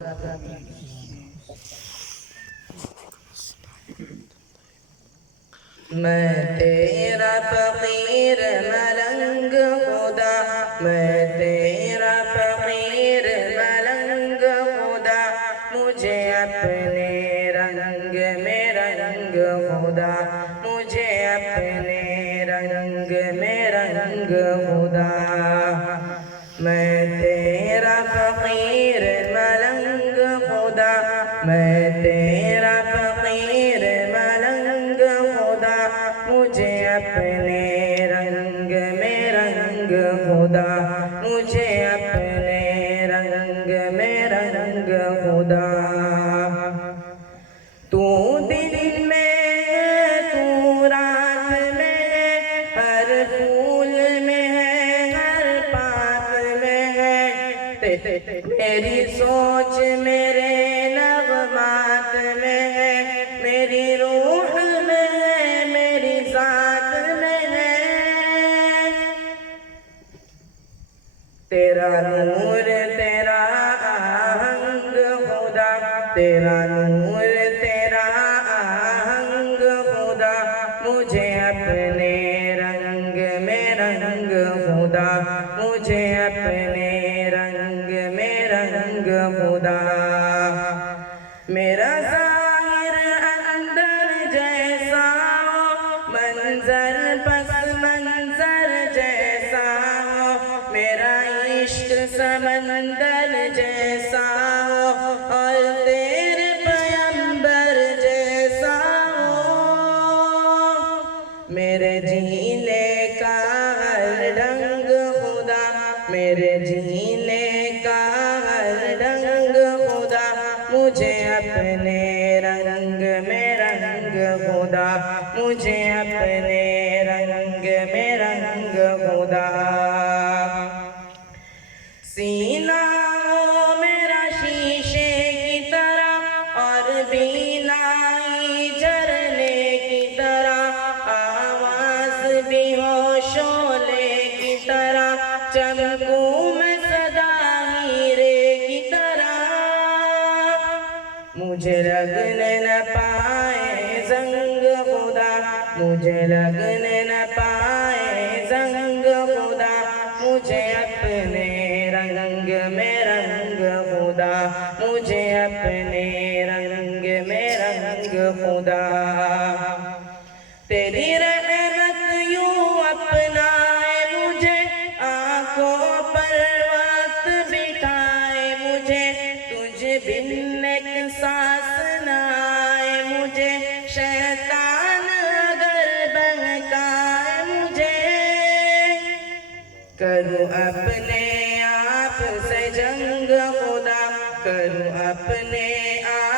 मैं तेरा फ़कीर मलंग खुदा, मैं तेरा फ़कीर मलंग खुदा, मुझे अपने रंग में रंग खुदा, मुझे अपने रंग में रंग खुदा। मैं तेरा फ़कीर मलंग खुदा, मैं तेरा फ़कीर मलंग खुदा, मुझे अपने रंग में रंग खुदा, मुझे अपने रंग में रंग खुदा। तू दिन में है, तू रात में है, हर फूल में है, हर पात में है, मेरी सोच मेरे नग़मात में है, मेरी रूह में है, मेरी ज़ात में है। तेरा नूर तेरा आहंग खुदा, तेरा नूर तेरा आहंग खुदा, मुझे अपने रंग में रंग खुदा, मुझे अपने रंग में रंग खुदा। मेरा ज़ाहिर अंदर जैसा हो, मंजर पस मंजर जैसा हो, मेरा इश्क समंदर जैसा हो, और तेरे पैगंबर जैसा हो। मेरे जीने का हर ढंग खुदा, मेरे जीने का हर ढंग खुदा, मुझे अपने रंग में रंग खुदा, मुझे अपने रंग में रंग खुदा। सीना हो मेरा शीशे की तरह, और बीनाई झरने की तरह, आवाज़ भी हो शोले की तरह, चमकूं मैं सदा हीरे की तरह। मुझे लगने न पाए जंग खुदा, मुझे लगने न पाए जंग खुदा, मुझे अपने रंग में रंग खुदा, मुझे अपने रंग में रंग खुदा। तेरी रहमत यूं अपनाए मुझे, आँखों पर वक्त बिठाए मुझे, तुझ बिन एक सांस न आए मुझे, शैतान अगर बहकाए मुझे। करूँ अपने आप से जंग खुदा, करूँ अपने आप